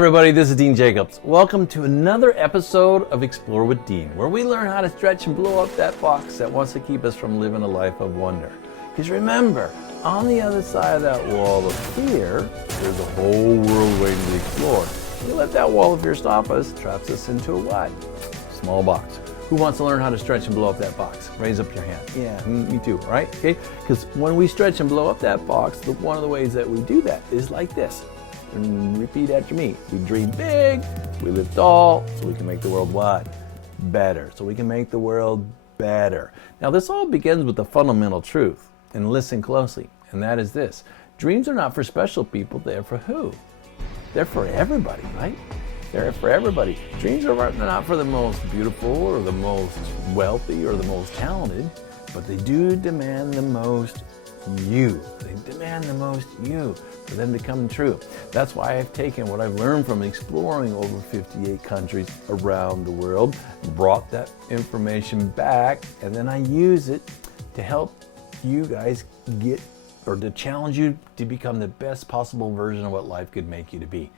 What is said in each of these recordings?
everybody, this is Dean Jacobs. Welcome to another episode of Explore with Dean, where we learn how to stretch and blow up that box that wants to keep us from living a life of wonder. Because remember, on the other side of that wall of fear, there's a whole world waiting to explore. You let that wall of fear stop us, traps us into a what? Small box. Who wants to learn how to stretch and blow up that box? Raise up your hand. Yeah, me too, right? Okay, because when we stretch and blow up that box, one of the ways that we do that is like this. And repeat after me. We dream big, we live tall, so we can make the world what? Better. So we can make the world better. Now this all begins with the fundamental truth, and listen closely, and that is this. Dreams are not for special people, they're for who? They're for everybody, right? They're for everybody. Dreams are not for the most beautiful or the most wealthy or the most talented, but they do demand the most you. They demand the most you for them to come true. That's why I've taken what I've learned from exploring over 58 countries around the world, brought that information back, and then I use it to help you guys get, or to challenge you to become the best possible version of what life could make you to be.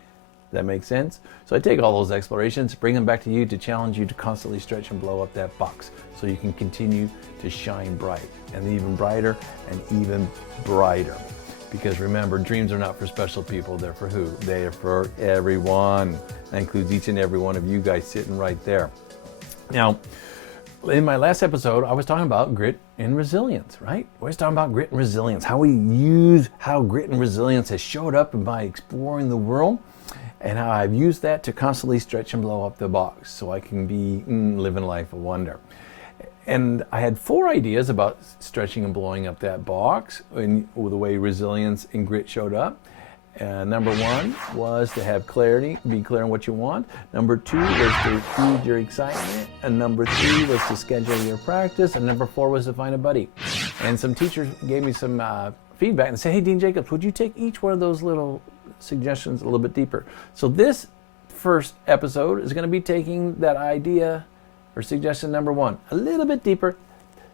That makes sense? So I take all those explorations, bring them back to you to challenge you to constantly stretch and blow up that box so you can continue to shine bright and even brighter and even brighter. Because remember, dreams are not for special people, they're for who? They are for everyone. That includes each and every one of you guys sitting right there. Now, in my last episode, I was talking about grit and resilience, right? I was talking about grit and resilience, how grit and resilience has showed up by exploring the world, and how I've used that to constantly stretch and blow up the box so I can be living a life of wonder. And I had 4 ideas about stretching and blowing up that box and the way resilience and grit showed up. Number 1 was to have clarity, be clear on what you want. Number 2 was to feed your excitement. And number 3 was to schedule your practice. And number 4 was to find a buddy. And some teachers gave me some feedback and said, hey, Dean Jacobs, would you take each one of those little suggestions a little bit deeper? So this first episode is going to be taking that idea or suggestion number 1 a little bit deeper,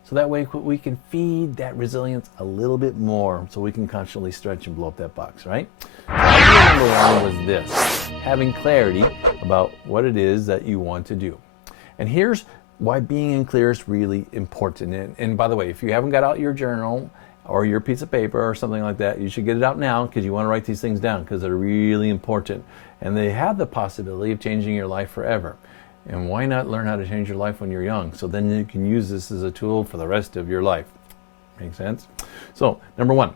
so that way we can feed that resilience a little bit more so we can constantly stretch and blow up that box, right? So idea number 1 was this: having clarity about what it is that you want to do. And here's why being in clear is really important. And by the way, if you haven't got out your journal or your piece of paper or something like that, you should get it out now, because you want to write these things down because they're really important. And they have the possibility of changing your life forever. And why not learn how to change your life when you're young? So then you can use this as a tool for the rest of your life. Make sense? So, number 1,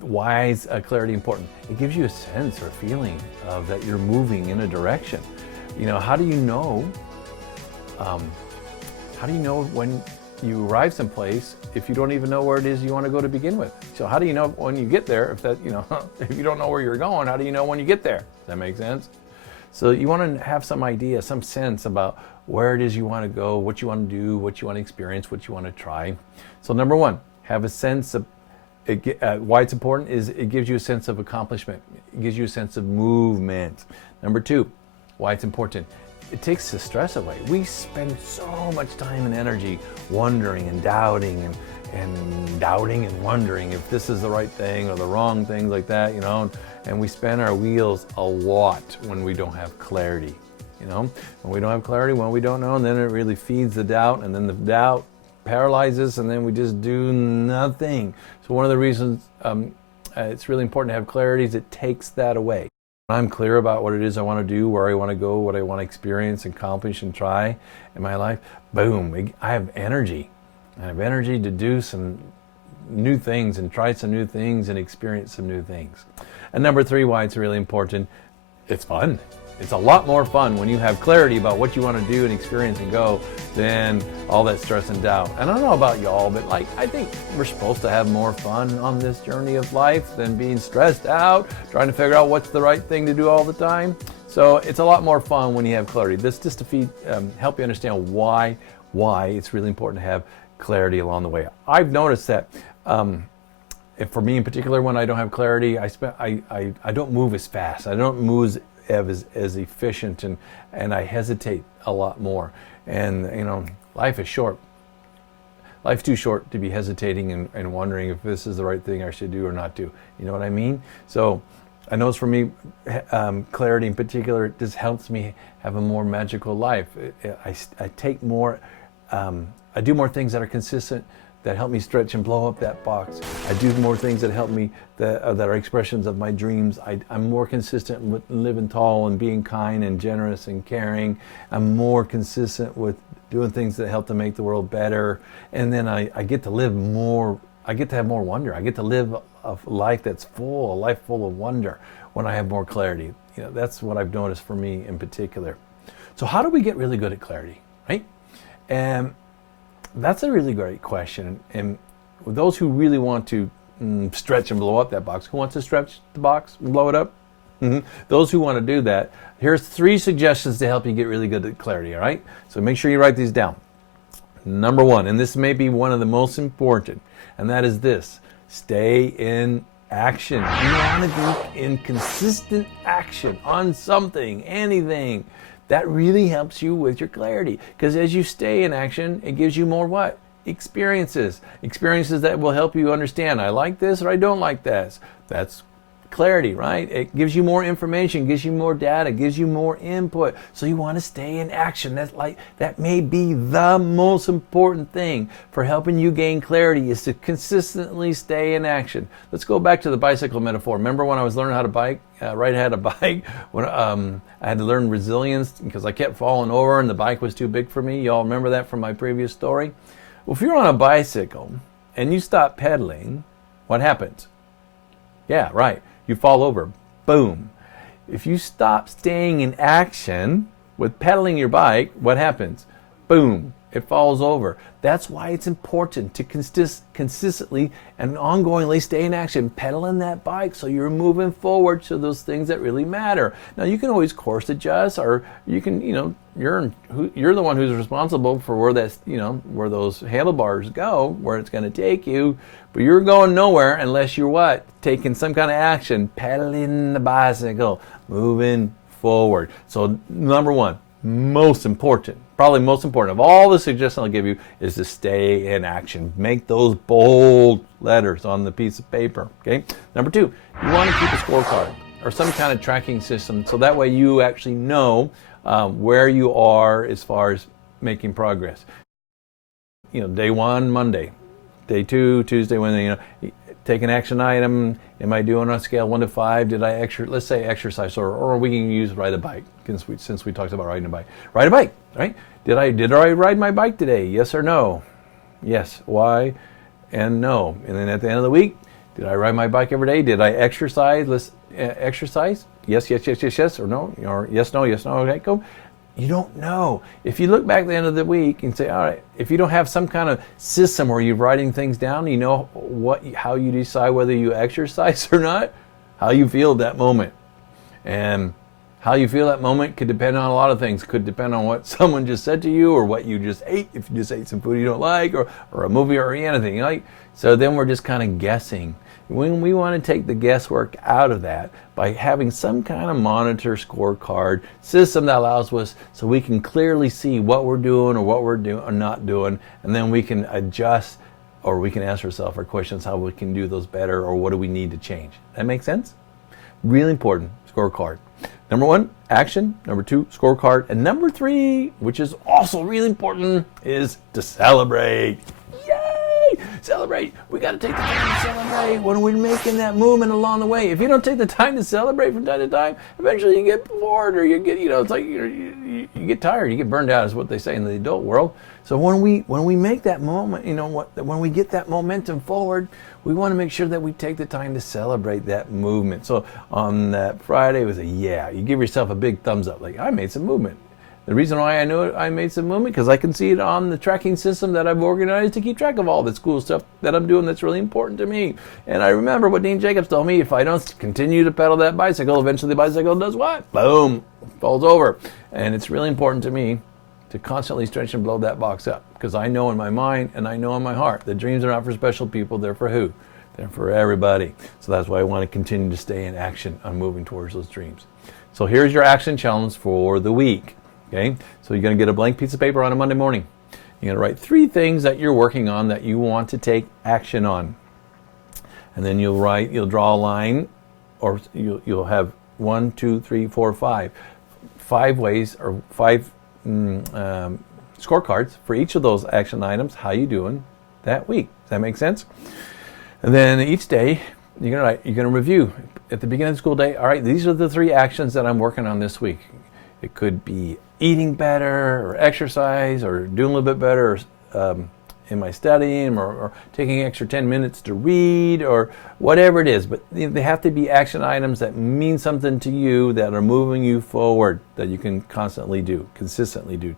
why is clarity important? It gives you a sense or feeling of that you're moving in a direction. You know, how do you know when you arrive someplace if you don't even know where it is you want to go to begin with? So how do you know when you get there if you don't know where you're going, how do you know when you get there? Does that make sense? So you want to have some idea, some sense about where it is you want to go, what you want to do, what you want to experience, what you want to try. So number 1, have a sense of why it's important is it gives you a sense of accomplishment. It gives you a sense of movement. Number 2, why it's important. It takes the stress away. We spend so much time and energy wondering and doubting and wondering if this is the right thing or the wrong thing, like that, and we spin our wheels a lot when we don't have clarity, when we don't have clarity, when we don't know, and then it really feeds the doubt, and then the doubt paralyzes, and then we just do nothing. So one of the reasons it's really important to have clarity is it takes that away. When I'm clear about what it is I want to do, where I want to go, what I want to experience, accomplish, and try in my life, boom, I have energy. I have energy to do some new things and try some new things and experience some new things. And number 3, why it's really important, it's fun. It's a lot more fun when you have clarity about what you want to do and experience and go than all that stress and doubt. And I don't know about y'all, but I think we're supposed to have more fun on this journey of life than being stressed out, trying to figure out what's the right thing to do all the time. So it's a lot more fun when you have clarity. This just to help you understand why it's really important to have clarity along the way. I've noticed that for me in particular, when I don't have clarity, I don't move as fast. I don't move as efficient, and I hesitate a lot more. And life is short. Life's too short to be hesitating and wondering if this is the right thing I should do or not do. You know what I mean? So I know it's for me, clarity in particular, it just helps me have a more magical life. I take more, I do more things that are consistent, that help me stretch and blow up that box. I do more things that help me, that are expressions of my dreams. I'm more consistent with living tall and being kind and generous and caring. I'm more consistent with doing things that help to make the world better. And then I get to live more, I get to have more wonder. I get to live a life that's full, a life full of wonder when I have more clarity. That's what I've noticed for me in particular. So how do we get really good at clarity, right? And that's a really great question. And with those who really want to stretch and blow up that box, who wants to stretch the box and blow it up? Those who want to do that, here's 3 suggestions to help you get really good at clarity, all right? So make sure you write these down. Number 1, and this may be one of the most important, and that is this: stay in action. You want to be in consistent action on something, anything. That really helps you with your clarity, because as you stay in action, it gives you more what? Experiences that will help you understand, I like this or I don't like this. That's clarity, right? It gives you more information, gives you more data, gives you more input. So you want to stay in action. That may be the most important thing for helping you gain clarity, is to consistently stay in action. Let's go back to the bicycle metaphor. Remember when I was learning how to bike, ride how to bike, when I had to learn resilience because I kept falling over and the bike was too big for me. You all remember that from my previous story? Well, if you're on a bicycle and you stop pedaling, what happens? Yeah, right. You fall over. Boom. If you stop staying in action with pedaling your bike, what happens? Boom. It falls over. That's why it's important to consistently and ongoingly stay in action, pedaling that bike so you're moving forward to those things that really matter. Now, you can always course adjust, or you can, you're the one who's responsible for where that's, where those handlebars go, where it's going to take you. But you're going nowhere unless you're what? Taking some kind of action, pedaling the bicycle, moving forward. So number 1, probably most important of all the suggestions I'll give you, is to stay in action. Make those bold letters on the piece of paper, okay? Number 2, you want to keep a scorecard or some kind of tracking system, so that way you actually know where you are as far as making progress. Day 1, Monday. Day 2, Tuesday, Wednesday, take an action item. Am I doing on a scale 1 to 5? Did I let's say exercise, or we can use ride a bike, since we talked about riding a bike. Ride a bike, right? Did I ride my bike today? Yes or no? Yes. Why? And no. And then at the end of the week, did I ride my bike every day? Did I exercise? Exercise? Yes, or no? Or yes, no, okay, go. You don't know. If you look back at the end of the week and say, all right, if you don't have some kind of system where you're writing things down, you know how you decide whether you exercise or not, how you feel at that moment. And how you feel that moment could depend on a lot of things. Could depend on what someone just said to you, or what you just ate, if you just ate some food you don't like, or a movie or anything. So then we're just kind of guessing. When we want to take the guesswork out of that by having some kind of monitor scorecard system that allows us, so we can clearly see what we're doing or what we're doing or not doing, and then we can adjust, or we can ask ourselves our questions how we can do those better, or what do we need to change. That makes sense? Really important, scorecard. Number 1, action. Number 2, scorecard. And number 3, which is also really important, is to celebrate. Celebrate. We got to take the time to celebrate when we're making that movement along the way. If you don't take the time to celebrate from time to time, eventually you get bored, or you get, it's like you get tired, you get burned out, is what they say in the adult world. So when we make that moment, when we get that momentum forward, we want to make sure that we take the time to celebrate that movement. So on that Friday, it was you give yourself a big thumbs up, like, I made some movement. The reason why I knew I made some movement, because I can see it on the tracking system that I've organized to keep track of all this cool stuff that I'm doing that's really important to me. And I remember what Dean Jacobs told me: if I don't continue to pedal that bicycle, eventually the bicycle does what? Boom, falls over. And it's really important to me to constantly stretch and blow that box up, because I know in my mind and I know in my heart that dreams are not for special people, they're for who? They're for everybody. So that's why I want to continue to stay in action on moving towards those dreams. So here's your action challenge for the week. Okay, so you're going to get a blank piece of paper on a Monday morning. You're going to write 3 things that you're working on that you want to take action on. And then you'll draw a line or you'll have 1, 2, 3, 4, 5 ways or 5 scorecards for each of those action items. How you doing that week? Does that make sense? And then each day you're gonna review at the beginning of the school day. All right, these are the 3 actions that I'm working on this week. It could be eating better, or exercise, or doing a little bit better in my studying, or taking an extra 10 minutes to read, or whatever it is. But they have to be action items that mean something to you, that are moving you forward, that you can consistently do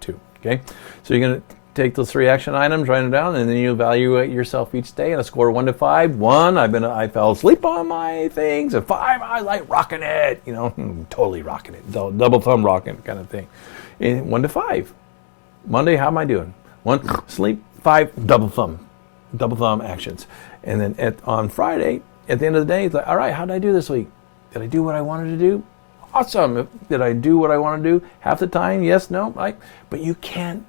too. Okay, so you're going to take those 3 action items, write them down, and then you evaluate yourself each day on a score of 1 to 5. 1, I fell asleep on my things, and 5, I like rocking it, totally rocking it, double thumb rocking kind of thing. And 1 to 5. Monday, how am I doing? 1, sleep. 5, double thumb actions. And then on Friday, at the end of the day, it's like, all right, how did I do this week? Did I do what I wanted to do? Awesome. Did I do what I want to do? Half the time, yes, no, right? But you can't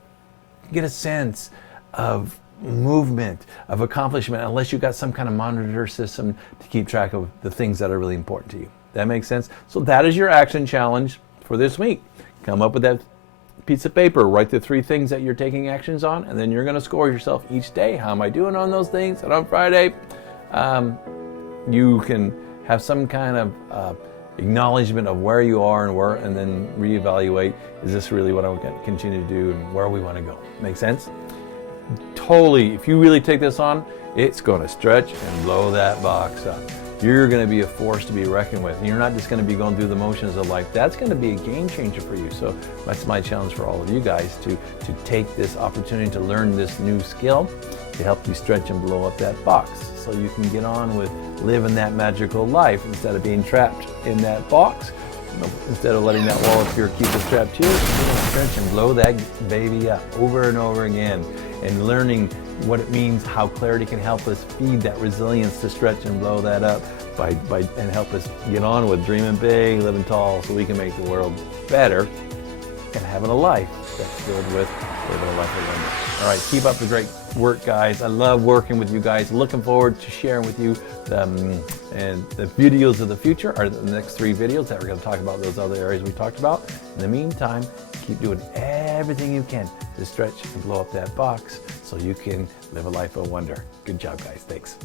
get a sense of movement, of accomplishment, unless you've got some kind of monitor system to keep track of the things that are really important to you. That makes sense? So that is your action challenge for this week. Come up with that piece of paper, write the 3 things that you're taking actions on, and then you're going to score yourself each day. How am I doing on those things? And on Friday, you can have some kind of acknowledgement of where you are and then reevaluate, is this really what I want to continue to do, and where we want to go? Make sense? Totally. If you really take this on, it's going to stretch and blow that box up. You're going to be a force to be reckoned with. And you're not just going to be going through the motions of life. That's going to be a game changer for you. So that's my challenge for all of you guys, to take this opportunity to learn this new skill to help you stretch and blow up that box, so you can get on with living that magical life instead of being trapped in that box. Instead of letting that wall of fear keep us trapped here, you're going to stretch and blow that baby up over and over again, and learning what it means, how clarity can help us feed that resilience to stretch and blow that up and help us get on with dreaming big, living tall, so we can make the world better and having a life that's filled with living a life of wonder. All right, keep up the great work, guys. I love working with you guys. Looking forward to sharing with you and the videos of the future are the next 3 videos that we're going to talk about those other areas we talked about. In the meantime, keep doing everything you can to stretch and blow up that box so you can live a life of wonder. Good job, guys. Thanks.